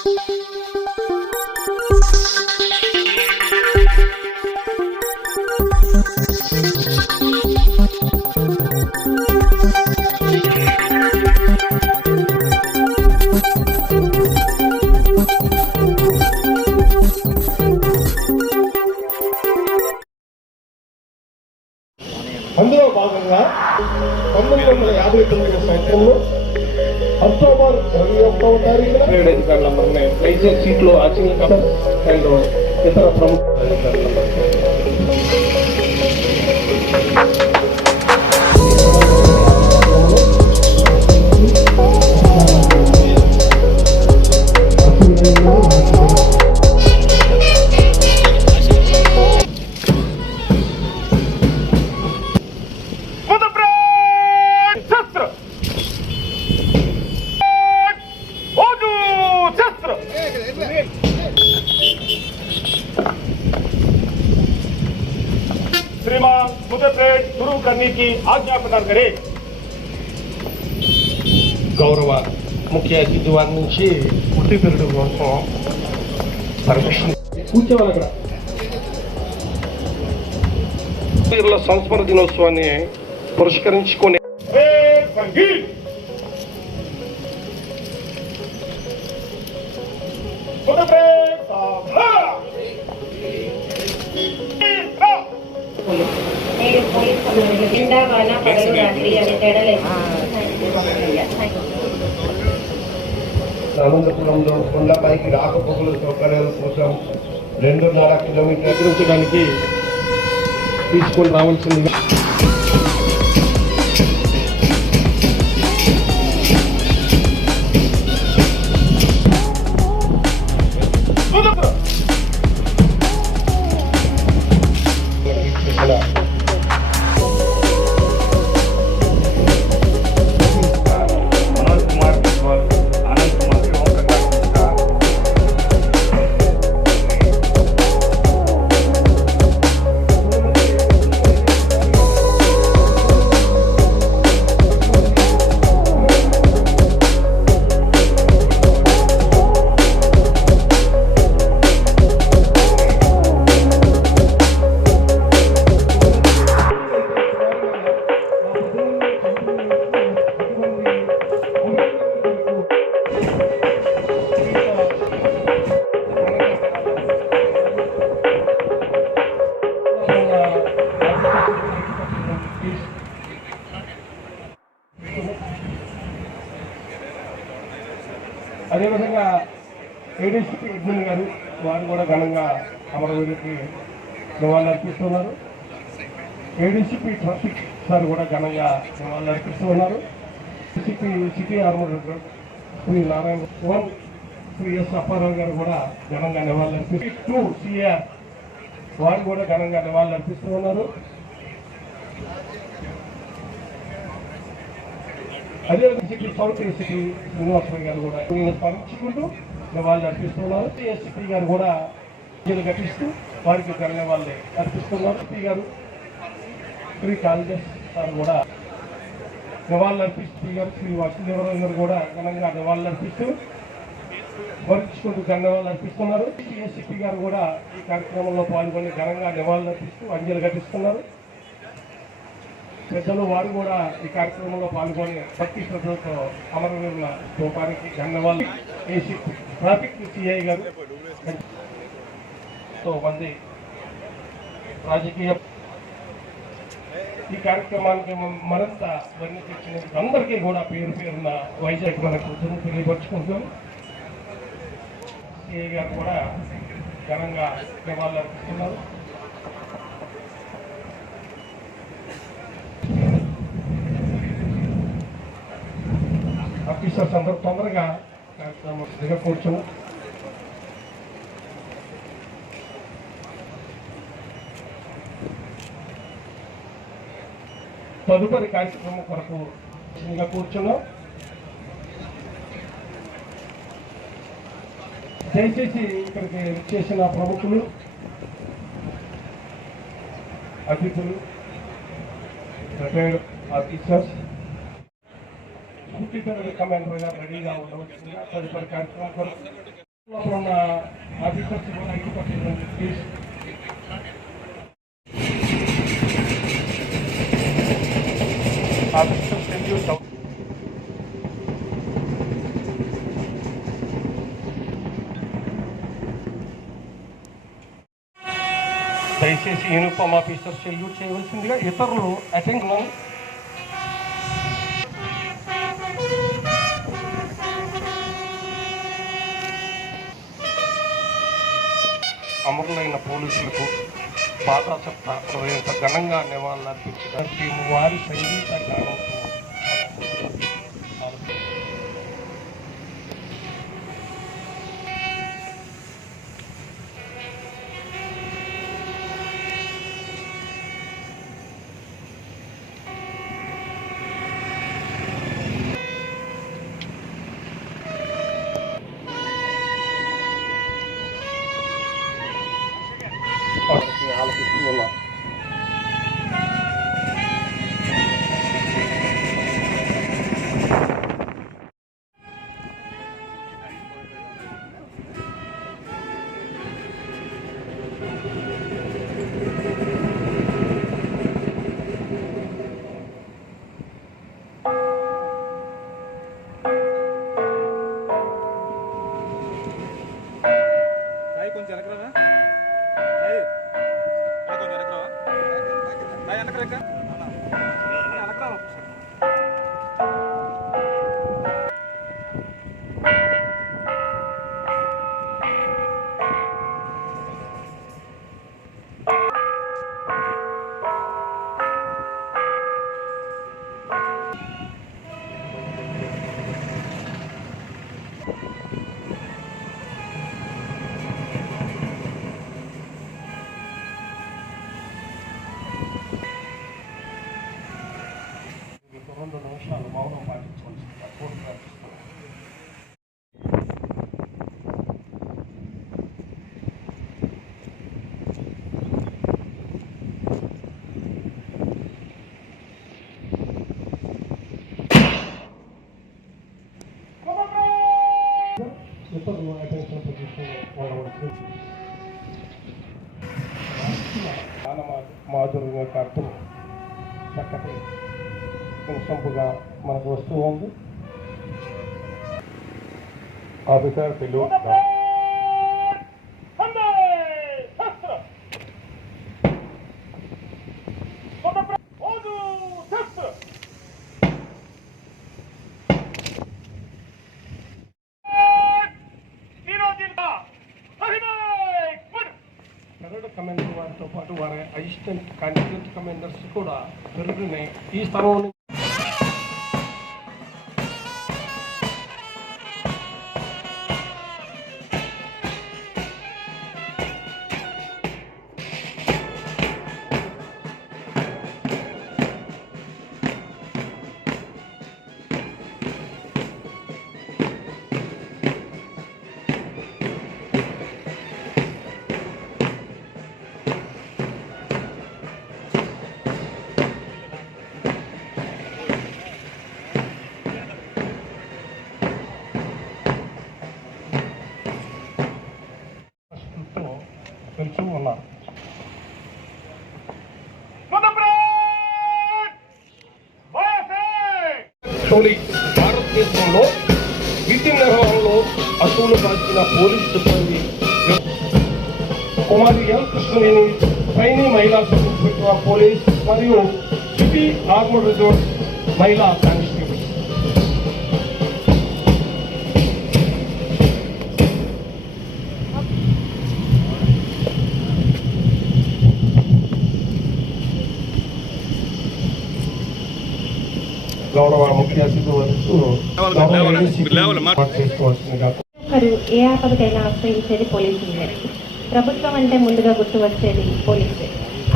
అందులో భాగంగా 1959 సంవత్సరంలో అక్టోబర్ 21వ తారీఖున అధికారుల ప్లేసెస్ సీట్లు ఆచింగ్ అండ్ ఇతర ప్రముఖ श्रीमान मुझे परेड शुरू करने की आज्ञा प्रदान करे। गौरव मुख्य अतिथि वाరి నుంచి ఉట్టి పెరుడు కోసం పర్మిషన్ కూర్చోవాలి అక్కడ. వీరుల సంస్మరణ దినోత్సవాన్ని పురస్కరించుకొని సంగీత్ అనంతపురంలో కొండపైకి రాకపోకల సౌకర్యాల కోసం 2.5 కిలోమీటర్లు ఎదురించడానికి తీసుకొని రావాల్సిందిగా అదేవిధంగా ఏడీసీపీ ఎడ్మిన్ గారు వారు కూడా ఘనంగా అమరవీరుకి నివాళులు అర్పిస్తున్నారు. ఏడీసీపీ ట్రాఫిక్ సార్ కూడా ఘనంగా నివాళులు అర్పిస్తున్నారు. ఏసీపీ సిటీ ఆర్మర్ శ్రీ నారాయణ 1 శ్రీ ఎస్ అప్పారావు గారు కూడా ఘనంగా నివాళులు అర్పిస్తూ 2 సిఆర్ వారు కూడా ఘనంగా నివాళులు అర్పిస్తూ ఉన్నారు. అదేవిధంగా సౌత్ ఏసీపీ శ్రీనివాసరావు గారు కూడా స్మరించుకుంటూ నివాళులు అర్పిస్తున్నారు. ఏసీపీ గారు కూడా ఘటిస్తూ వారికి ధన్యవాదాలు అర్పిస్తున్నారు. ఎస్పీ గారు శ్రీ కాళిదాస్ సార్ కూడా నివాళులు అర్పిస్తూ గారు శ్రీ వాసుదేవరావు గారు కూడా ఘనంగా నివాళులు అర్పిస్తూ స్మరించుకుంటూ ధన్యవాదాలు అర్పిస్తున్నారు. ఏసీపీ గారు కూడా ఈ కార్యక్రమంలో పాల్గొని ఘనంగా నివాళులు అర్పిస్తూ అంజలి ఘటిస్తున్నారు. పెద్దలు వారు కూడా ఈ కార్యక్రమంలో పాల్గొని భక్తి శ్రద్ధలతో అమరవీరుల స్థూపానికి ధన్యవాదాలు. ఏసీపీ ట్రాఫిక్ సిఐ గారు మంది రాజకీయ ఈ కార్యక్రమానికి మరింత వర్ణి తెచ్చినందుకు అందరికీ కూడా పేరు పేరున్న వైజాగ్ మనకు తెలియపరుచుకుంటాం. సిఐ గారు కూడా ఘనంగా నివాళులు అర్పిస్తున్నారు. ఆఫీసర్స్ అందరూ తొందరగా కార్యక్రమం దగ్గర కూర్చున్నాం. తదుపరి కార్యక్రమం కొరకు కూర్చున్నాం. దయచేసి ఇక్కడికి చేసిన ప్రముఖులు, అతిథులు, రిటైర్డ్ ఆఫీసర్స్, కమాండర్ గా రెడీగా ఉండవలసిందిగా తదుపరి కార్యక్రమం కొరకు లోపల ఉన్న ఆఫీసర్స్ కూడా ఐక్యపరచాలని ప్లీజ్. ఆఫీసర్స్ దయచేసి యూనిఫామ్ ఆఫీసర్ సెల్యూట్ చేయవలసిందిగా, ఇతరులు అటెండ్ అమరులైన పోలీసులకు పాదాసప్త హృదయంత ఘనంగా నివాళులర్పించడానికి వారి సంగీత గానంతో ఆలపిస్తున్నాం. కొంచెం వెనకరా రెండు నిమిషాలు మౌనం పాటించవలసిందిగా కోర్టు ప్రార్థిస్తున్నాను. ఇతరులు అటెన్షన్ పొజిషన్ ఉండవచ్చు. మాధుర్యం యొక్క అర్థం చక్కటి సంపుగా మనకు వస్తూ ఉంది. ఆఫీసర్ తెలుగు పెరడ్ కమాండర్ వారితో పాటు వారి అసిస్టెంట్ కాండిడేట్ కమాండర్స్ కూడా పెరుగుతున్నాయి. ఈ స్థానం వెళ్తూ ఉన్నారు. భారతదేశంలో విధి నిర్వహణలో అసూలు కాల్చిన పోలీసు సిబ్బంది కుమారి ఎం కృష్ణవేణి, ట్రైనీ మహిళా సబ్ ఇన్స్పెక్టర్ పోలీస్ మరియు సిటీ ఆర్మర్ రిజర్వ్ మహిళా కానిస్టేబుల్. గౌరవ ముఖ్య అతిథి వరకు ఏ ఆపదకైనా ఆశ్రయించేది పోలీసులే. ప్రభుత్వం అంటే ముందుగా గుర్తు వచ్చేది పోలీసే.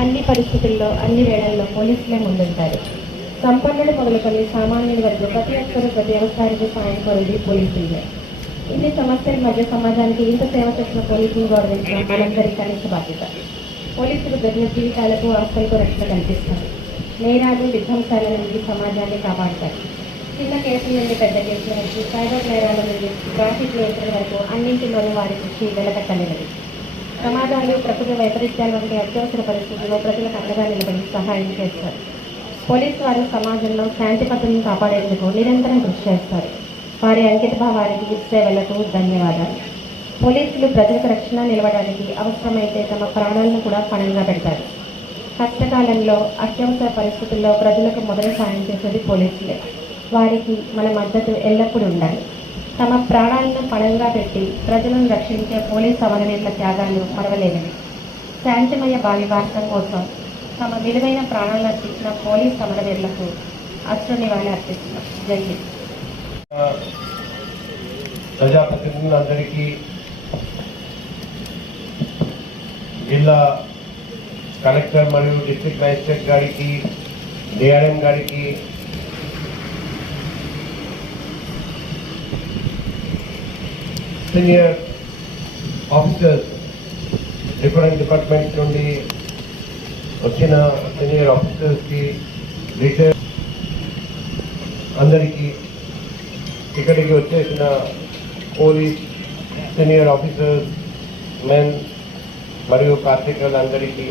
అన్ని పరిస్థితుల్లో అన్ని వేళల్లో పోలీసులే ముందుంటారు. సంపన్నులు మొదలుకొని సామాన్యుల వరకు ప్రతి ఒక్కరూ ప్రతి అవసరానికి సాయం కోరేది పోలీసులే. ఇన్ని సమస్యల మధ్య సమాజానికి ఇంత సేవ చేసిన పోలీసులు గౌరవించడం మనందరి కనీస బాధ్యత. పోలీసులు ప్రజల జీవితాలకు ఆస్తులకు రక్షణ కల్పిస్తారు. నేరాలు విధ్వంసాల నుండి సమాజాన్ని కాపాడతారు. చిన్న కేసుల నుండి పెద్ద కేసుల వరకు, సైబర్ నేరాల నుండి ట్రాఫిక్ నియంత్రణ వరకు అన్నింటిలోనూ వారి కృషి వెలకట్టలేనిది. ప్రమాదాలు, ప్రకృతి వైపరీత్యాల వంటి అత్యవసర పరిస్థితుల్లో ప్రజలకు అండగా నిలబడి సహాయం చేస్తారు. పోలీసు వారు సమాజంలో శాంతి భద్రతను కాపాడేందుకు నిరంతరం కృషి చేస్తారు. వారి అంకిత భావానికి, సేవలకు ధన్యవాదాలు. పోలీసులు ప్రజలకు రక్షణ నిలవడానికి అవసరమైతే తమ ప్రాణాలను కూడా పణంగా పెడతారు. కష్టకాలంలో, అత్యవసర పరిస్థితుల్లో ప్రజలకు మొదటి సాయం చేసేది పోలీసులే. వారికి మన మద్దతు ఎల్లప్పుడూ ఉండాలి. తమ ప్రాణాలను పణంగా పెట్టి ప్రజలను రక్షించే పోలీసు అమరవీరుల త్యాగాలు మరవలేనివి. శాంతిమయ భావి భారతం కోసం తమ విలువైన ప్రాణాలను అర్పించిన పోలీసు అమరవీరులకు అశ్రు నివాళి అర్పిస్తున్నాం. జై హింద్. ప్రజాప్రతినిధులందరికీ, జిల్లా కలెక్టర్ మరియు డిస్ట్రిక్ట్ మేజిస్ట్రేట్ గారికి, డిఆర్ఎం గారికి, సీనియర్ ఆఫీసర్స్, డిఫరెంట్ డిపార్ట్మెంట్స్ నుండి వచ్చిన సీనియర్ ఆఫీసర్స్కి, రిటైర్ అందరికీ, ఇక్కడికి వచ్చేసిన పోలీస్ సీనియర్ ఆఫీసర్స్, మెన్ మరియు పాత్రికలందరికీ,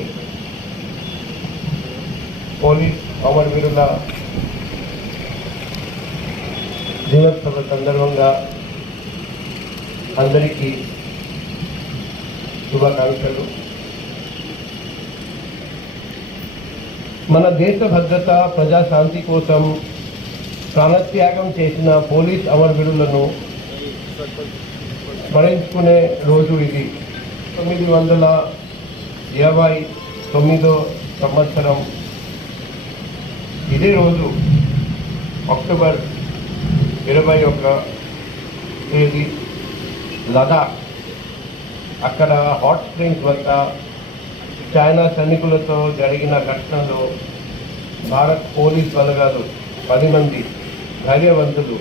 పోలీస్ అమరవీరుల దినోత్సవ సందర్భంగా అందరికీ శుభాకాంక్షలు. మన దేశ భద్రత, ప్రజాశాంతి కోసం ప్రాణత్యాగం చేసిన పోలీస్ అమరవీరులను స్మరించుకునే రోజు ఇది. 1929 సంవత్సరం ఇదే రోజు అక్టోబర్ 21 తేదీ లదాఖ్, అక్కడ హాట్ స్ప్రింగ్స్ వద్ద చైనా సైనికులతో జరిగిన ఘటనలో భారత్ పోలీస్ బలగాలు 10 మంది ధైర్యవంతులు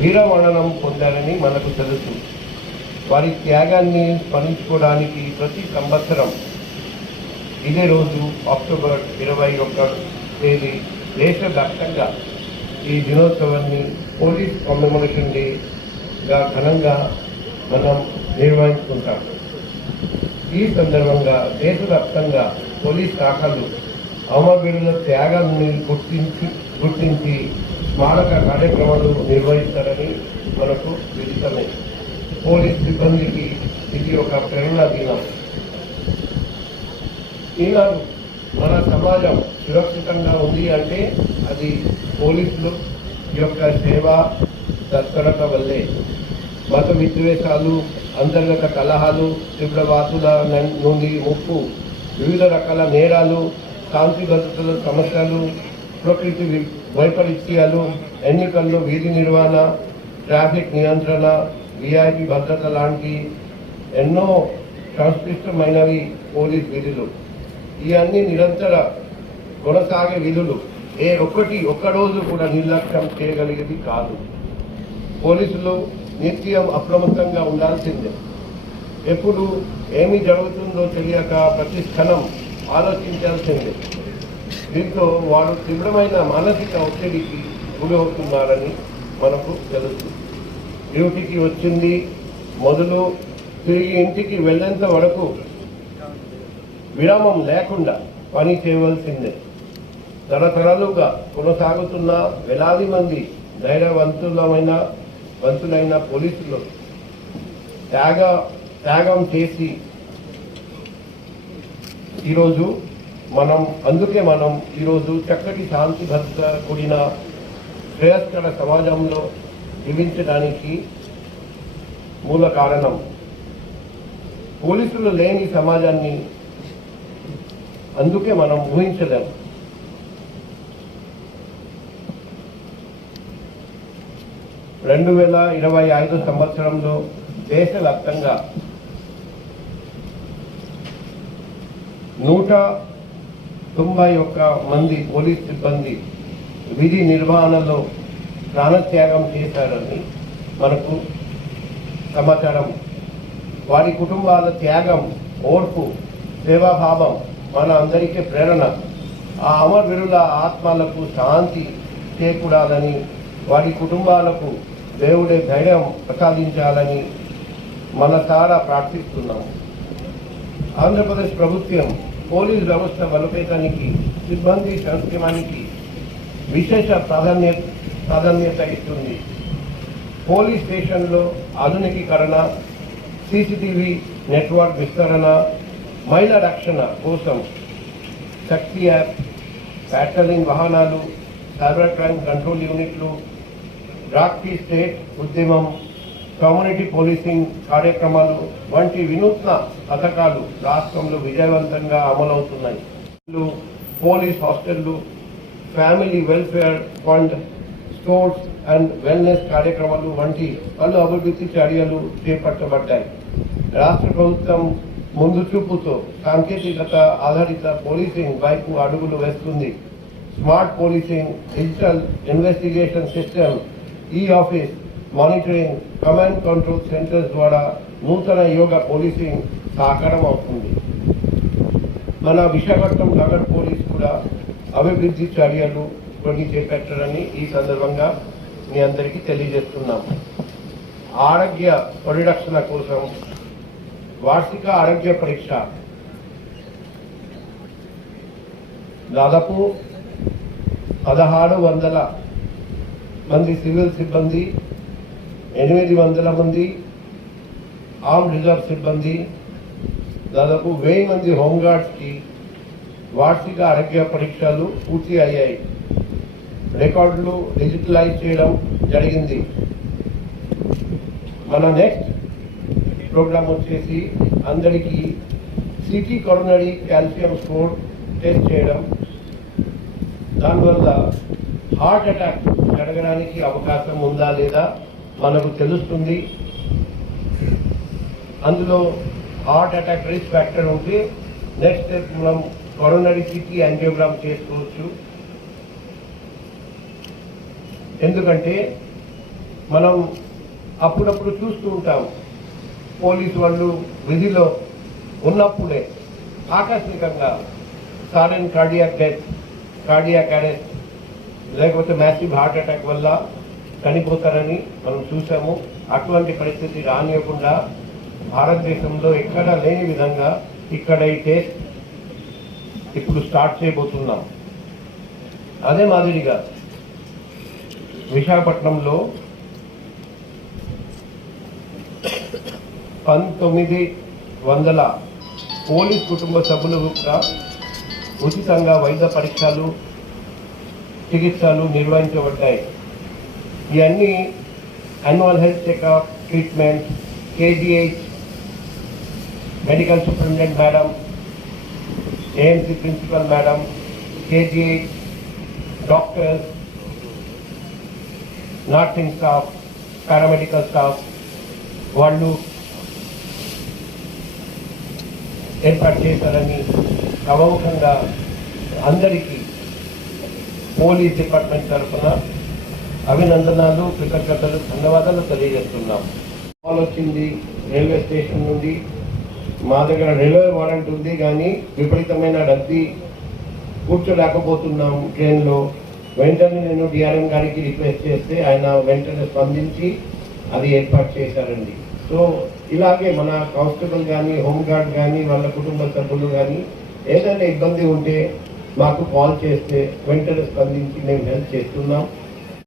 వీరమరణం పొందారని మనకు తెలుసు. వారి త్యాగాన్ని స్మరించుకోవడానికి ప్రతి సంవత్సరం ఇదే రోజు అక్టోబర్ 21 తేదీ దేశవ్యాప్తంగా ఈ దినోత్సవాన్ని పోలీస్ కమ్మెమరేషన్ డేగా ఘనంగా మనం నిర్వహించుకుంటాం. ఈ సందర్భంగా దేశవ్యాప్తంగా పోలీస్ శాఖలు అమరవీరుల త్యాగాన్ని గుర్తించి స్మారక కార్యక్రమాలు నిర్వహిస్తారని మనకు విదితమే. పోలీస్ సిబ్బందికి ఇది ఒక ప్రేరణ దినం. ఈనాడు మన సమాజం సురక్షితంగా ఉంది అంటే అది పోలీసులు యొక్క సేవ తత్పరత వల్లే. మత విద్వేషాలు, అంతర్గత కలహాలు, తీవ్రవాదుల నుండి ముప్పు, వివిధ రకాల నేరాలు, శాంతి భద్రతల సమస్యలు, ప్రకృతి వైపరీత్యాలు, ఎన్నికల్లో వీధి నిర్వహణ, ట్రాఫిక్ నియంత్రణ, విఐపి భద్రత లాంటి ఎన్నో సంక్లిష్టమైనవి పోలీస్ విధులు. ఇవన్నీ నిరంతర కొనసాగే విధులు. ఒక్కరోజు కూడా నిర్లక్ష్యం చేయగలిగేది కాదు. పోలీసులు నిత్యం అప్రమత్తంగా ఉండాల్సిందే. ఎప్పుడు ఏమి జరుగుతుందో తెలియక ప్రతి క్షణం ఆలోచించాల్సిందే. దీంతో వారు తీవ్రమైన మానసిక ఒత్తిడికి గురవుతున్నారని మనకు తెలుసు. డ్యూటీకి వచ్చింది మొదలు తిరిగి ఇంటికి వెళ్ళేంత వరకు విరామం లేకుండా పని చేయవలసిందే. తరతరాలుగా కొనసాగుతున్న వేలాది మంది ధైర్యవంతులైన పోలీసులు త్యాగం చేసి అందుకే మనం ఈరోజు చక్కటి శాంతి భద్రత కూడిన శ్రేయస్కర సమాజంలో జీవించడానికి మూల కారణం. పోలీసులు లేని సమాజాన్ని అందుకే మనం ఊహించలేము. 2025 సంవత్సరంలో దేశవ్యాప్తంగా 191 మంది పోలీస్ సిబ్బంది విధి నిర్వహణలో ప్రాణత్యాగం చేశారని మనకు సమాచారం. వారి కుటుంబాల త్యాగం, ఓర్పు, సేవాభావం మన అందరికీ ప్రేరణ. ఆ అమరవీరుల ఆత్మలకు శాంతి చేకూడాలని వారి కుటుంబాలకు దేవుడే ధైర్యం ప్రసాదించాలని మనసారా ప్రార్థిస్తున్నాము. ఆంధ్రప్రదేశ్ ప్రభుత్వం పోలీస్ వ్యవస్థ బలోపేతానికి, సిబ్బంది సంక్షేమానికి విశేష ప్రాధాన్యత ఇస్తుంది. పోలీస్ స్టేషన్లో ఆధునికీకరణ, సీసీటీవీ నెట్వర్క్ విస్తరణ, మహిళా రక్షణ కోసం శక్తి యాప్, ప్యాట్రోలింగ్ వాహనాలు, సైబర్ క్రైమ్ కంట్రోల్ యూనిట్లు, డ్రగ్ ఫ్రీ స్టేట్ ఉద్యమం, కమ్యూనిటీ పోలీసింగ్ కార్యక్రమాలు వంటి వినూత్న పథకాలు రాష్ట్రంలో విజయవంతంగా అమలవుతున్నాయి. పోలీస్ హాస్టళ్లు, family welfare fund, sports and wellness కార్యక్రమాలు వంటి పలు అభివృద్ధి చర్యలు చేపట్టబడ్డాయి. రాష్ట్ర ప్రభుత్వం ముందు చూపుతో సాంకేతికత ఆధారిత పోలీసింగ్ వైపు అడుగులు వేస్తుంది. Smart policing, digital investigation system, e office monitoring, command control centres ద్వారా నూతన యోగ పోలీసింగ్ సాకారం అవుతుంది. మన విశాఖపట్నం నగర్ పోలీస్ కూడా అభివృద్ధి చర్యలు కొన్ని చేపట్టారని ఈ సందర్భంగా మీ అందరికీ తెలియజేస్తున్నాం. ఆరోగ్య పరిరక్షణ కోసం వార్షిక ఆరోగ్య పరీక్ష దాదాపు 1600 మంది సివిల్ సిబ్బంది, 800 మంది ఆర్మ్ రిజర్వ్ సిబ్బంది, దాదాపు 1000 మంది హోంగార్డ్స్కి వార్షిక ఆరోగ్య పరీక్షలు పూర్తి అయ్యాయి. రికార్డులు డిజిటలైజ్ చేయడం జరిగింది. మన నెక్స్ట్ ప్రోగ్రామ్ వచ్చేసి అందరికీ city coronary calcium score test చేయడం. దానివల్ల హార్ట్ అటాక్ జరగడానికి అవకాశం ఉందా లేదా మనకు తెలుస్తుంది. అందులో హార్ట్ అటాక్ రిస్క్ ఫ్యాక్టర్ ఉంటే నెక్స్ట్ స్టెప్ మనం కొరోనరీ సిటీ యాంజియోగ్రామ్ చేసుకోవచ్చు. ఎందుకంటే మనం అప్పుడప్పుడు చూస్తూ ఉంటాం, పోలీసు వాళ్ళు విధిలో ఉన్నప్పుడే ఆకస్మికంగా sudden cardiac death, cardiac arrest లేకపోతే మ్యాసివ్ హార్ట్ అటాక్ వల్ల చనిపోతారని మనం చూసాము. అటువంటి పరిస్థితి రానియకుండా భారతదేశంలో ఎక్కడా లేని విధంగా ఇక్కడ ఈ టెస్ట్ ఇప్పుడు స్టార్ట్ చేయబోతున్నాం. అదే మాదిరిగా విశాఖపట్నంలో 1900 పోలీస్ కుటుంబ సభ్యులు కూడా ఉచితంగా వైద్య పరీక్షలు, చికిత్సలు నిర్వహించబడ్డాయి. ఇవన్నీ annual health checkup, treatment, KGH medical superintendent madam, AMC principal madam, KGH doctors, nursing staff, paramedical staff వాళ్ళు ఏర్పాటు చేశారని ప్రముఖంగా అందరికీ పోలీస్ డిపార్ట్మెంట్ తరఫున అభినందనలు, కృతజ్ఞతలు, ధన్యవాదాలు తెలియజేస్తున్నాం. కాల్ వచ్చింది రైల్వే స్టేషన్ నుండి, మా దగ్గర రైల్వే వారెంట్ ఉంది కానీ విపరీతమైన రద్దీ, కూర్చోలేకపోతున్నాం ట్రైన్లో. వెంటనే నేను డిఆర్ఎం గారికి రిక్వెస్ట్ చేస్తే ఆయన వెంటనే స్పందించి అది ఏర్పాటు చేశారండి. సో ఇలాగే మన కానిస్టేబుల్ కానీ, హోంగార్డ్ కానీ, వాళ్ళ కుటుంబ సభ్యులు కానీ ఏదైనా ఇబ్బంది ఉంటే మాకు కాల్ చేస్తే వెంటనే స్పందించి మేము హెల్ప్ చేస్తున్నాం.